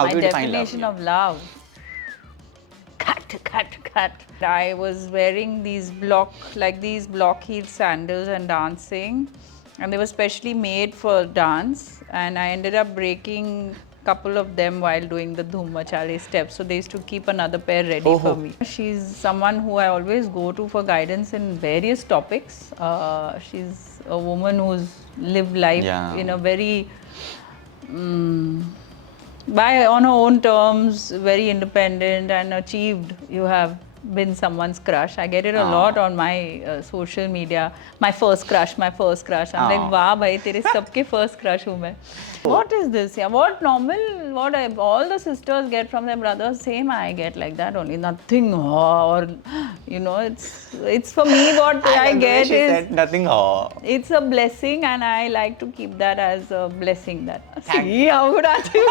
How My do you define love? definition of love. Cut. I was wearing these block heel sandals and dancing, and they were specially made for dance. And I ended up breaking a couple of them while doing the Dhoom Machale steps. So they used to keep another pair ready for me. She's someone who I always go to for guidance in various topics. She's a woman who's lived life in a very on her own terms, very independent and achieved. You have been someone's crush. I get it a lot on my social media. My first crush. I'm like, wow, bhai, tere sabke first crush hu main. What is this? Yeah, what normal? What all the sisters get from their brothers, same I get like that only. Nothing, or it's for me. What I get she is said nothing. it's a blessing, and I like to keep that as a blessing. That see how good are you?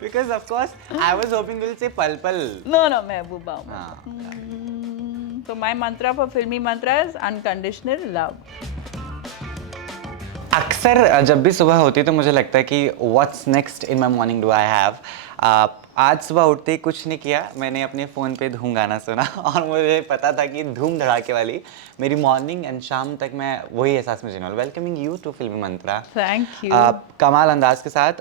Because of course I was hoping you'll say pal pal. No, mehbooba. So my mantra for Filmy Mantra is unconditional love. अक्सर जब भी सुबह होती है तो मुझे लगता है कि what's next in my morning do I have. आज सुबह उठते ही कुछ नहीं किया, मैंने अपने फ़ोन पे धूम गाना सुना और मुझे पता था कि धूम धड़ाके वाली मेरी मॉर्निंग एंड शाम तक मैं वही एहसास में जीने वाला. वेलकमिंग यू टू फिल्मी मंत्रा. Thank you. कमाल अंदाज के साथ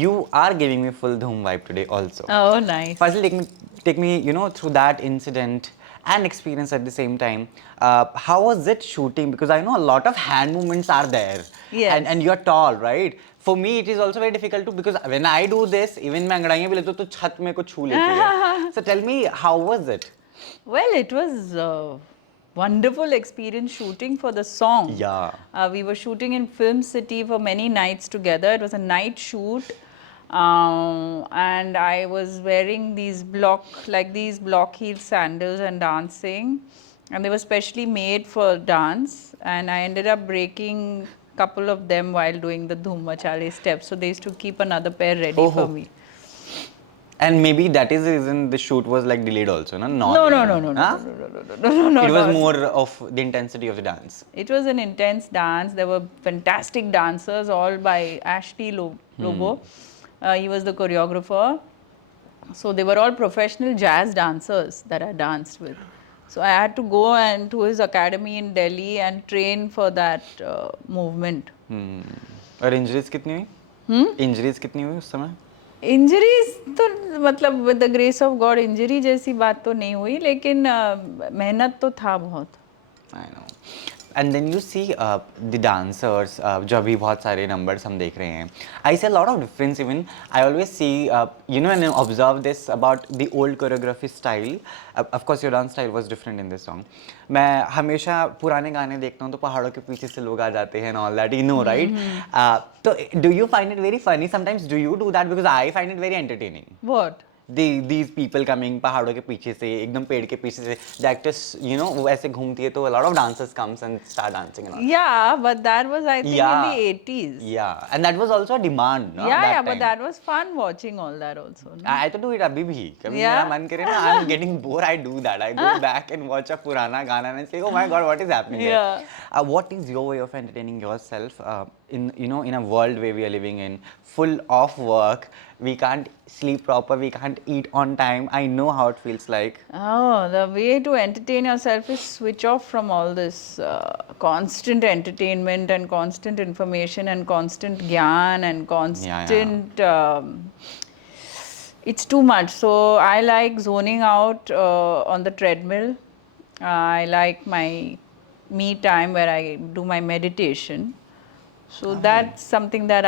you are giving me full Dhoom vibe today also. Oh, nice. Firstly, take me, through that incident and experience at the same time. How was it shooting? Because I know a lot of hand movements are there. Yes. And you're tall, right? For me, it is also very difficult too, because when I do this, even मैं अंगड़ाइयाँ भी लेती हूँ तो छत में कुछ छू लेती है. So tell me, how was it? Well, it was wonderful experience shooting for the song. Yeah. We were shooting in Film City for many nights together. It was a night shoot. And I was wearing these block heel sandals and dancing. And they were specially made for dance. And I ended up breaking a couple of them while doing the Dhoom Machale steps. So they used to keep another pair ready for me. And maybe that is the reason the shoot was like delayed also, no? No. It was more of the intensity of the dance. It was an intense dance. There were fantastic dancers, all by Ashley Lobo. He was the choreographer. So they were all professional jazz dancers that I danced with. So I had to go to his academy in Delhi and train for that movement. और injuries कितनी हुई? Injuries कितनी हुई उस समय? Injuries तो मतलब with the grace of God injury जैसी बात तो नहीं हुई, लेकिन मेहनत तो था बहुत. I know. And then you see the dancers, जो अभी बहुत सारे numbers हम देख रहे हैं. I see a lot of difference even. I always see, and observe this about the old choreography style. Of course, your dance style was different in this song. मैं हमेशा पुराने गाने देखता हूँ तो पहाड़ों के पीछे से लोग आ जाते हैं and all that, right? So do you find it very funny? Sometimes do you do that? Because I find it very entertaining. What? These people coming पहाड़ों के पीछे से, एकदम पेड़ के पीछे से, the actors, वो ऐसे घूमती है तो a lot of dancers comes and start dancing and all. Yeah, but that was I think in the 80s. Yeah, and that was also a demand, no? Yeah, but that was fun watching all that also. No? I to do it अभी भी. कभी मेरा मन करे ना, I'm getting bored, I do that. I go back and watch a पुराना गाना and say, oh my God, what is happening here? What is your way of entertaining yourself in a world where we are living in, full of work? We can't sleep proper, we can't eat on time. I know how it feels like. Oh, the way to entertain yourself is switch off from all this constant entertainment and constant information and constant gyan and constant... it's too much. So I like zoning out on the treadmill. I like my me time where I do my meditation. So that's something that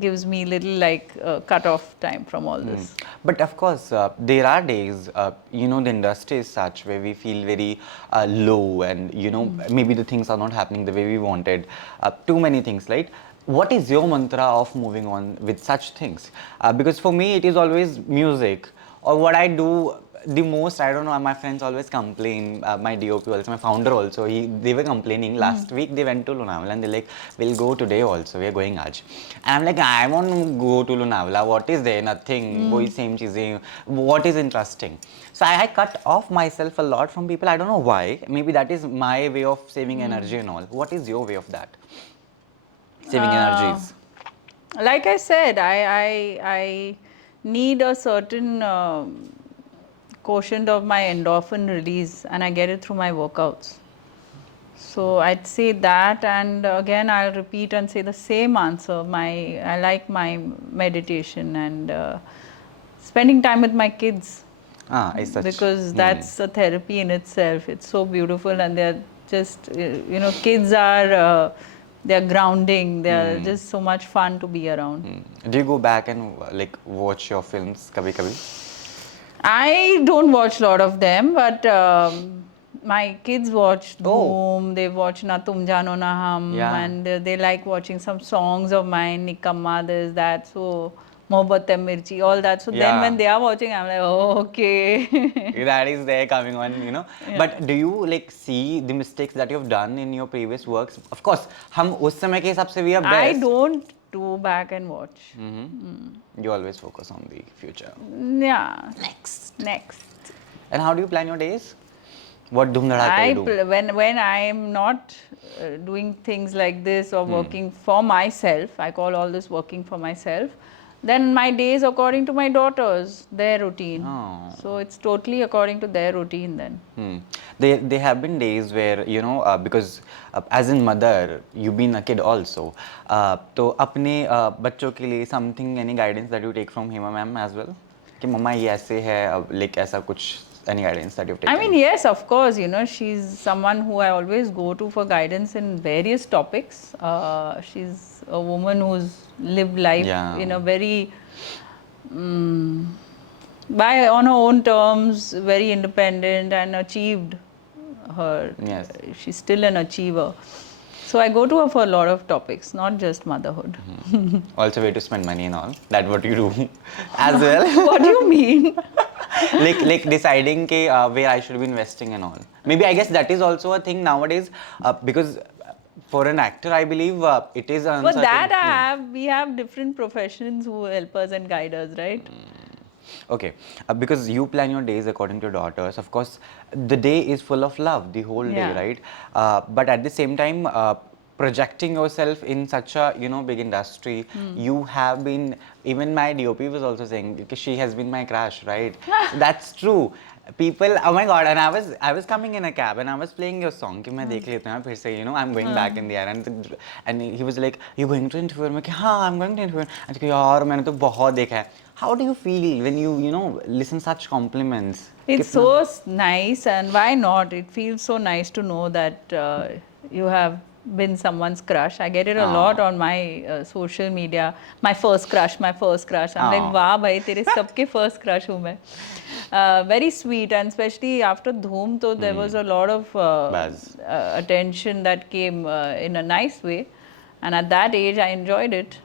gives me little cut off time from all this. But of course, there are days, the industry is such where we feel very low and, maybe the things are not happening the way we wanted. Too many things, right? What is your mantra of moving on with such things? Because for me, it is always music. Or what I do the most, I don't know, my friends always complain, my DOP also, my founder also, they were complaining. Last week they went to Lonavala and they're like, we'll go today also, we're going aaj. And I'm like, I want to go to Lonavala, what is there? Nothing, वही same चीजें, what is interesting? So I cut off myself a lot from people, I don't know why, maybe that is my way of saving energy and all. What is your way of that? Saving energies? Like I said, I need a certain quotient of my endorphin release, and I get it through my workouts. So I'd say that, and again I'll repeat and say the same answer. I like my meditation and spending time with my kids, Is such. because that's a therapy in itself. It's so beautiful, and they're just kids are they're grounding. They're just so much fun to be around. Do you go back and like watch your films kabhi kabhi? I don't watch a lot of them, but my kids watch Oh. Dhoom, they watch Na Tum Jano Na Hum, Yeah. and they like watching some songs of mine, Nikamma, this, that, so Mohabbat Hai Mirchi, all that. So then Yeah. when they are watching, I'm like, oh, okay. That is there coming on. But do you like see the mistakes that you've done in your previous works? Of course, हम उस समय के हिसाब से we are best. I don't do back and watch. You always focus on the future. Yeah. Next. And how do you plan your days? What dhum dhadaka you do? When I am not doing things like this or working for myself, I call all this working for myself, then my day is according to my daughters, their routine. Oh. So it's totally according to their routine then. There have been days where because as in mother you've been a kid also. तो अपने बच्चों के लिए something, any guidance that you take from Hema ma'am as well? कि मम्मा ये ऐसे है, like ऐसा कुछ, any guidance that you've taken? I mean, yes, of course, she's someone who I always go to for guidance in various topics. She's a woman who's lived life in a very, on her own terms, very independent and achieved her. Yes. She's still an achiever. So I go to her for a lot of topics, not just motherhood. Also way to spend money and all. That's what you do as well. What do you mean? like deciding where I should be investing and all. Maybe I guess that is also a thing nowadays because for an actor I believe it is an For that we have different professions who help us and guide us, right? Okay, because you plan your days according to your daughters. Of course, the day is full of love, the whole day, right? But at the same time, projecting yourself in such a big industry, you have been. Even my DOP was also saying because she has been my crush, right? That's true. People, oh my god! And I was coming in a cab and I was playing your song. कि मैं देख लेता हूँ फिर से I'm going back in the air and he was like you going to interview मैं कि हाँ I'm going to interview and यार मैंने तो बहुत देखा है. How do you feel when you listen such compliments? It's so nice, and why not? It feels so nice to know that you have been someone's crush. I get it a lot on my social media. My first crush. I'm like, wow, bhai, tere sabke first crush hu main. Very sweet, and especially after Dhoom, so there was a lot of attention that came in a nice way, and at that age, I enjoyed it.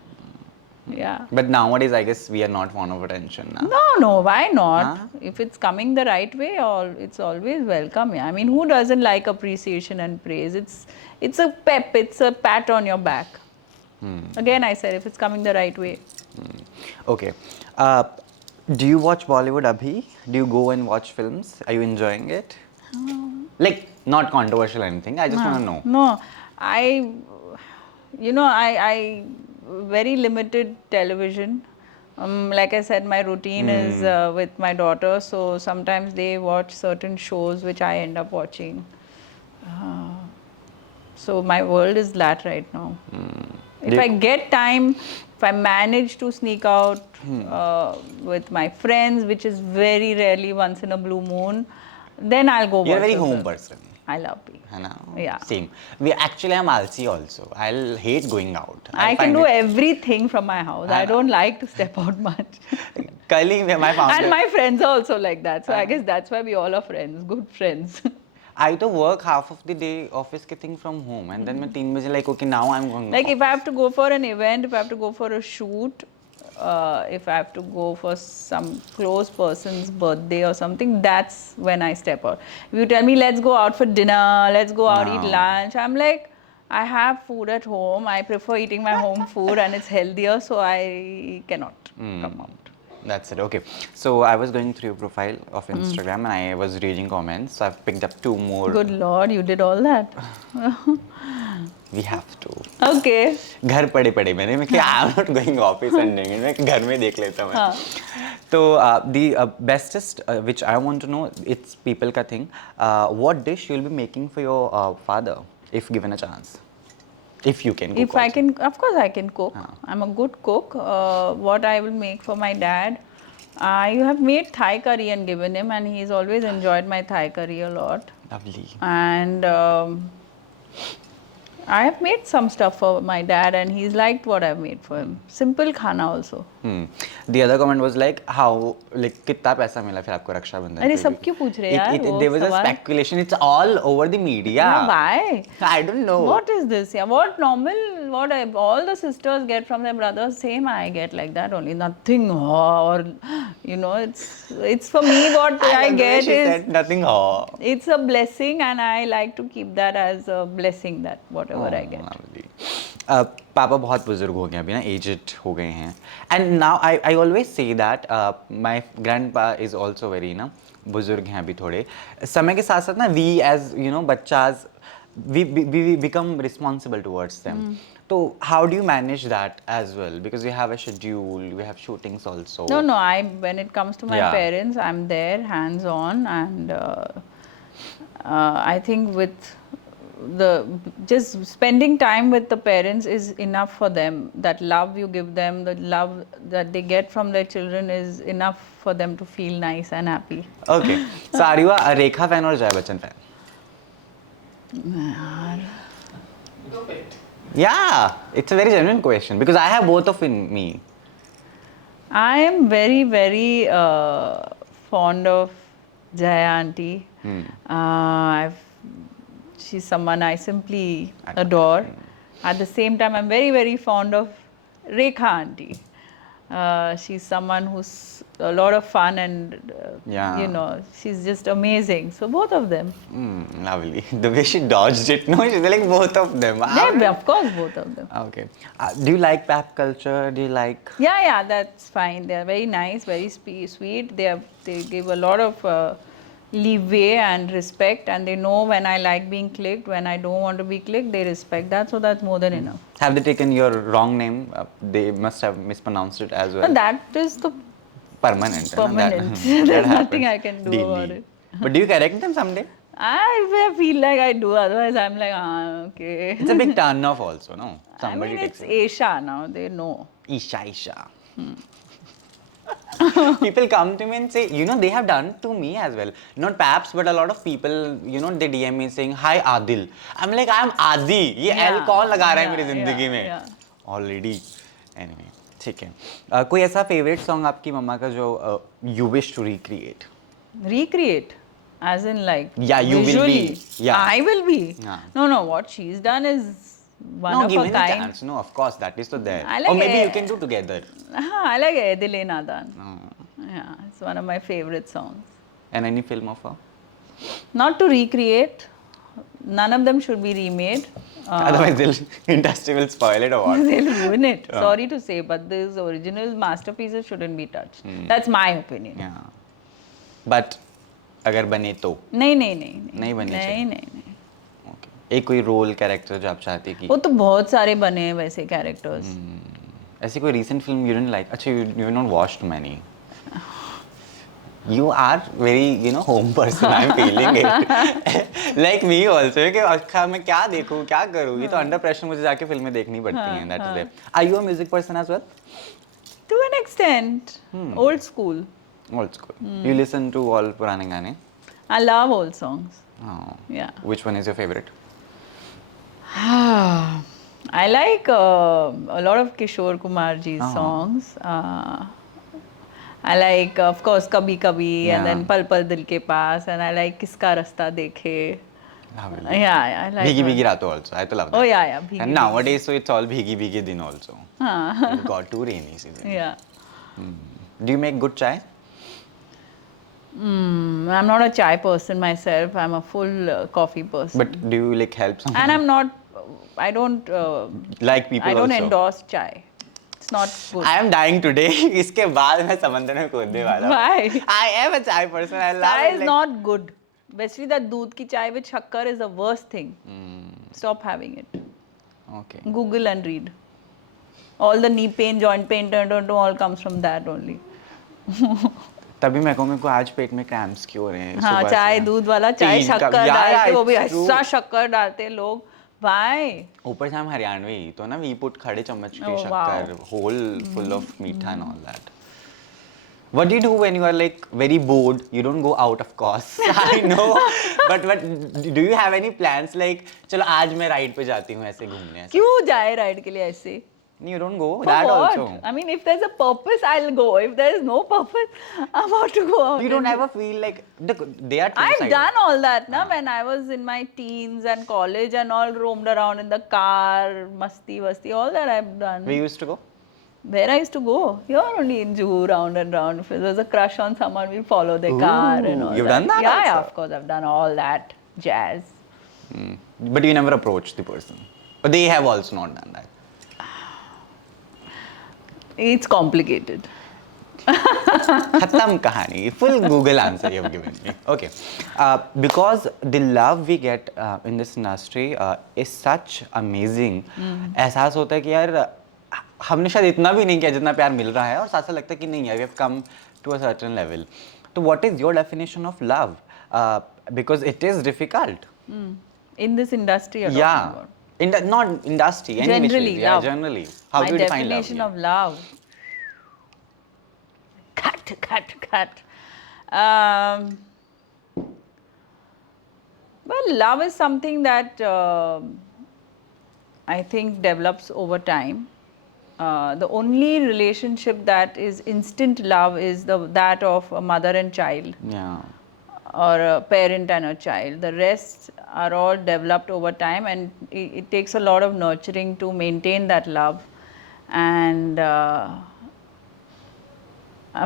Yeah. But nowadays, I guess we are not fond of attention now. No, why not? If it's coming the right way, it's always welcome. Yeah. I mean, who doesn't like appreciation and praise? It's a pep, it's a pat on your back. Again, I said, if it's coming the right way. Okay. Do you watch Bollywood, Abhi? Do you go and watch films? Are you enjoying it? Like, not controversial or anything. I just want to know. No, I very limited television. Like I said, my routine is with my daughter, so sometimes they watch certain shows which I end up watching. So my world is that right now. If I get time, if I manage to sneak out with my friends, which is very rarely, once in a blue moon, then I'll go watch. You're a very home person. I love being. Yeah. Same. I'm alsi also. I'll hate going out. I can do everything from my house. I don't like to step out much. my founder. And my friends are also like that. So I guess that's why we all are friends, good friends. I to work half of the day office ke thing from home, and then मैं 3 बजे like okay now I'm going. Like if I have to go for an event, if I have to go for a shoot, if I have to go for some close person's birthday or something, that's when I step out. If you tell me let's go out for dinner, let's go out eat lunch, I'm like, I have food at home. I prefer eating my home food and it's healthier, so I cannot come out. That's it. Okay. So I was going through your profile of Instagram and I was reading comments. So I've picked up 2 more. Good Lord, you did all that. We have to. Okay. घर पड़े पड़े मैंने मैं क्या I am not going office and मैं घर में देख लेता हूँ मैं. तो the bestest which I want to know, it's people का thing. What dish you'll be making for your father if given a chance? If you can cook. If I also. can, of course I can cook. I'm a good cook. What I will make for my dad, I have made Thai curry and given him, and he's always enjoyed my Thai curry a lot. Lovely. And I have made some stuff for my dad, and he's liked what I've made for him. Simple khana also. The other comment was like how like कितना पैसा मिला फिर आपको रक्षाबंधन अरे पे सब भी? क्यों पूछ रहे हैं यार वो There was a सवाल? speculation. It's all over the media. Yeah, why? I don't know. What is this? Yeah, what normal? What all the sisters get from their brothers, same I get like that only. Nothing, or you know, it's for me what I love the way get she is said nothing. Oh. it's a blessing, and I like to keep that as a blessing. That whatever I get. Lovely. पापा बहुत बुजुर्ग हो गए अभी ना, aged हो गए हैं. And now I always say that my grand पा इज ऑल्सो वेरी ना बुजुर्ग हैं अभी थोड़े. समय के साथ साथ ना वी एज यू नो बच्चाज we become responsible towards them. So how do you manage that as well? Because you have a schedule, we have shootings also. No. When it comes to my Yeah. parents, I'm there, hands on, and I think with just spending time with the parents is enough for them. That love you give them, the love that they get from their children is enough for them to feel nice and happy. Okay. So are you a Rekha fan or Jai Bachchan fan? Yeah, it's a very genuine question because I have both of in me. I am very, very fond of Jaya auntie. She's someone I simply adore. At the same time, I'm very, very fond of Rekha auntie. She's someone who's a lot of fun, and Yeah. you know, she's just amazing. So both of them. Lovely. The way she dodged it, no, she's like both of them. Yeah, of course, both of them. Okay. Do you like pap culture? Do you like? Yeah, that's fine. They're very nice, very sweet. They give a lot of leeway and respect, and they know when I like being clicked, when I don't want to be clicked, they respect that. So that's more than enough. Have they taken your wrong name? They must have mispronounced it as well. And that is the Permanent. permanent. That There's happens nothing I can do about daily. it. But do you correct them someday? I feel like I do. Otherwise, I'm like, okay. It's a big turn off also, no? I mean, it's takes Esha now. They know. Isha. People come to me and say, you know, they have done to me as well. Not paps, but a lot of people, you know, they DM me saying, hi Adil. I'm like, I'm Adi. ये L कौन लगा रहा है मेरी जिंदगी में? Already. Anyway, ठीक है. कोई ऐसा favorite song आपकी मम्मा का जो you wish to recreate? Recreate? As in like Yeah, you will visually. be. Yeah. I will be. Yeah. No. What she's done is one No, of give a me kind. a chance. No, of course, that is so there. I like Or maybe it. you can do together. I like Dile Nadan. Yeah, it's one of my favorite songs. And any film of her? Not to recreate. None of them should be remade. Otherwise, the industry will spoil it or what? They'll ruin it. Sorry to say, but these original masterpieces shouldn't be touched. That's my opinion. Yeah. But अगर बने तो नहीं नहीं बने चाहिए। नहीं Okay. एक कोई रोल कैरेक्टर जो आप चाहते कि वो तो बहुत सारे बने हैं वैसे कैरेक्टर्स ऐसी कोई recent film you didn't like? अच्छा, you have not watched many. You are very, you know, home person. I'm feeling it. Like me also कि अच्छा मैं क्या देखूँ क्या करूँ, ये तो under pressure मुझे जाके फिल्में देखनी पड़ती हैं. That is it. Are you a music person as well? To an extent. Old school. Old school. You listen to all पुराने गाने? I love old songs. Oh. Yeah. Which one is your favorite? I like a lot of Kishore Kumarji's songs. I like, of course, Kabhi Kabhi and then Pal Pal Dil Ke Paas, and I like Kiska Rasta Dekhe. Lovely. Yeah, I like Bhigi Bhigi Raaton also. I to love that. Oh, yeah. Bhigi And nowadays, so it's all Bhigi Bhigi Din also. Haan. It got too rainy season. Yeah. Do you make good chai? I'm not a chai person myself. I'm a full coffee person. But do you like help someone? And I don't like people I don't also. endorse chai. It's not good. I am dying today. इसके बाद मैं समंदर में कूदने वाला हूँ. Why? I am a chai person. I love Chai it. is not good. Especially that दूध की chai with shakkar is the worst thing. Stop having it. Okay. Google and read. All the knee pain, joint pain, all comes from that only. तभी मेरे को आज पेट में cramps क्यों हो रहे हैं हाँ, सुबह चाय से। दूध वाला चाय 3 कप शक्कर डाल के, वो भी it's true. ऐसा शक्कर डालते हैं लोग भाई। ऊपर से हम हरियाणवी तो ना वी पुट खड़े चम्मच की Oh, शक्कर whole full of मीठा and all that. What do you do when you are like very bored? You don't go out, of course. I know, but do you have any plans like चलो आज मैं ride पे जाती हूँ ऐसे घूमने ऐसे? क्यों जाए राइड के लिए ऐसे? You don't go For that what? also. I mean, if there's a purpose, I'll go. If there is no purpose, I'm about to go out. You don't and- ever feel like they are I've two-sided. done all that, na. When I was in my teens and college and all, roamed around in the car, masti, all that I've done. We used to go. Where I used to go? Here only in Juhu, round and round. If there's a crush on someone, we follow their car and all You've that. done that Yeah, yeah, also? of course, I've done all that jazz. But you never approached the person. But they have also not done that. It's complicated. Khatam kahani. Full Google answer you have given me. Okay. Because the love we get in this industry is such amazing. एहसास होता है कि यार हमने शायद इतना भी नहीं किया जितना प्यार मिल रहा है और साथ साथ लगता है कि नहीं यार we have come to a certain level. So what is your definition of love? Because it is difficult. In this industry, you're Yeah. talking about. Not industry. any which Generally, ways. Yeah, love. generally. How My do you define love? definition Yeah. of love. Cut. Well, love is something that I think develops over time. The only relationship that is instant love is that of a mother and child, Yeah. or a parent and a child. The rest are all developed over time, and it takes a lot of nurturing to maintain that love. And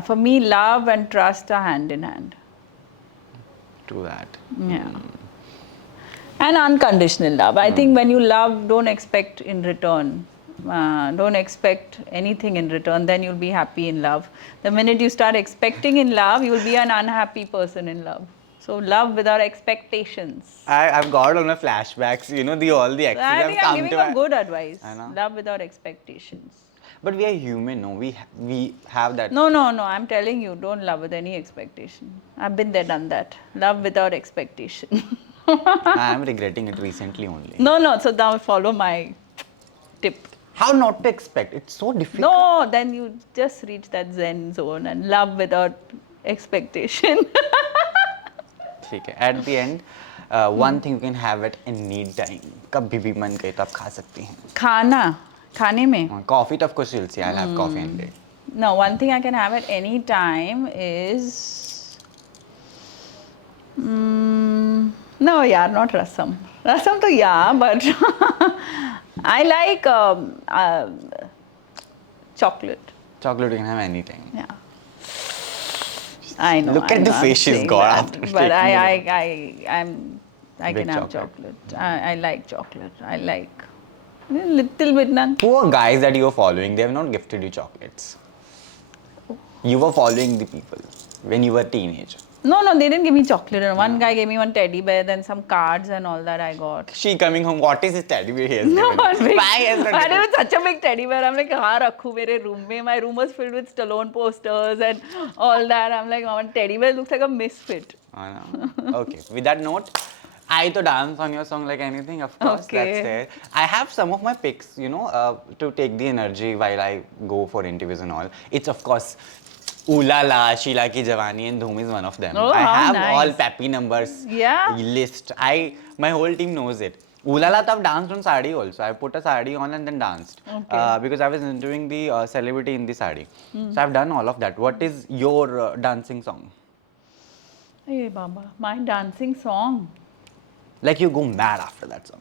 for me, love and trust are hand in hand. True that. Yeah. And unconditional love. I think when you love, don't expect in return. Don't expect anything in return, then you'll be happy in love. The minute you start expecting in love, you'll be an unhappy person in love. So love without expectations. I've got all my flashbacks, you know, all the exes I have think come I'm giving to a good advice. I know. Love without expectations. But we are human, no? We have that. No. I'm telling you, don't love with any expectation. I've been there, done that. Love without expectation. I am regretting it recently only. No. So now follow my tip. How not to expect? It's so difficult. No, then you just reach that Zen zone and love without expectation. ठीक है. At the end, one thing you can have at any time. कभी भी मन करे तो आप खा सकती हैं. खाने में. Coffee, of course, you'll see. I'll have coffee any day. No, one thing I can have at any time is. No, yeah, not rasam. Rasam to yeah, but I like chocolate. Chocolate you can have anything. Yeah. I know. Look at the I'm face she's saying got that, after but taking I Big can have chocolate. chocolate. I like chocolate. I like little bit none. Poor guys that you're following, they have not gifted you chocolates. You were following the people when you were a teenager. No, they didn't give me chocolate. One guy gave me one teddy bear, then some cards and all that I got. She coming home, what is this teddy bear he has No, given? big, Why has not I given? had such a big teddy bear. I'm like, हाँ रखूँ मेरे room में. My room was filled with Stallone posters and all that. I'm like, one teddy bear looks like a misfit. I know. Okay. With that note, I to dance on your song like anything, of course. Okay. That's there. I have some of my picks, you know, to take the energy while I go for interviews and all. It's of course Ooh La La, Sheila Ki Jawani and Dhoom is one of them. Oh, I how have nice. all peppy numbers Yeah? list. My whole team knows it. Ooh La La, I've danced on sari also. I put a sari on and then danced. Okay. Because I was interviewing the celebrity in the sari. So I've done all of that. What is your dancing song? Hey Baba, my dancing song. Like you go mad after that song.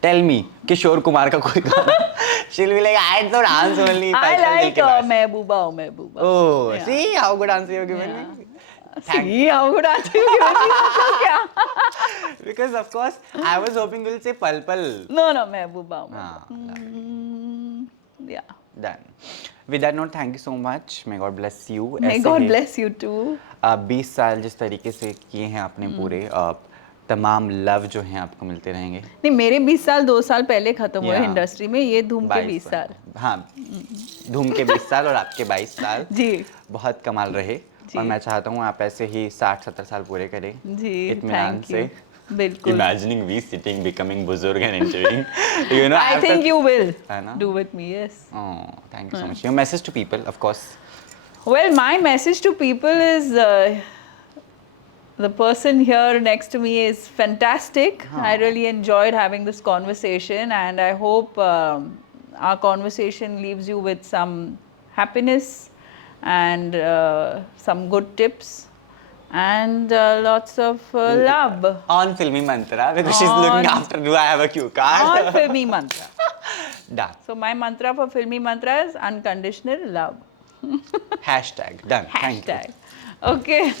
Tell me, Kishore Kumar ka koi gana. She'll be like, I to dance only. I 5 saal like ke baad. Mehbooba. Oh, Yeah. see how good answer you've given me? See how good answer you given me. मतलब क्या? Because of course, I was hoping you'll say Pal Pal. No, Mehbooba. Ah, Yeah. done. With that note, thank you so much. May God bless you. May ऐसे God he, bless you too. 20 साल जिस तरीके से किए हैं आपने पूरे, तमाम लव जो हैं आपको मिलते रहेंगे। नहीं, मेरे 20 साल 2 साल पहले खत्म हुए Yeah. इंडस्ट्री में, ये धूम के 20 साल। हाँ, धूम के 20 साल और आपके 22 साल जी बहुत कमाल रहे। जी। और मैं चाहता हूँ आप ऐसे ही 60-70 साल पूरे करें जी, इत्मीनान थैंक यू। से। बिल्कुल। Imagining we sitting, becoming बुजुर्ग and enjoying, you know, I think you will है ना? do with me, yes. Oh, thank you so much. Your message to people, of course. Well, my message to people is the person here next to me is fantastic. I really enjoyed having this conversation, and I hope our conversation leaves you with some happiness and some good tips and lots of love. On Filmymantra, because she's looking after, do I have a cue card? On Filmymantra. Done. So my mantra for Filmymantra is unconditional love. Hashtag. Done. Thank you. Hashtag. Okay.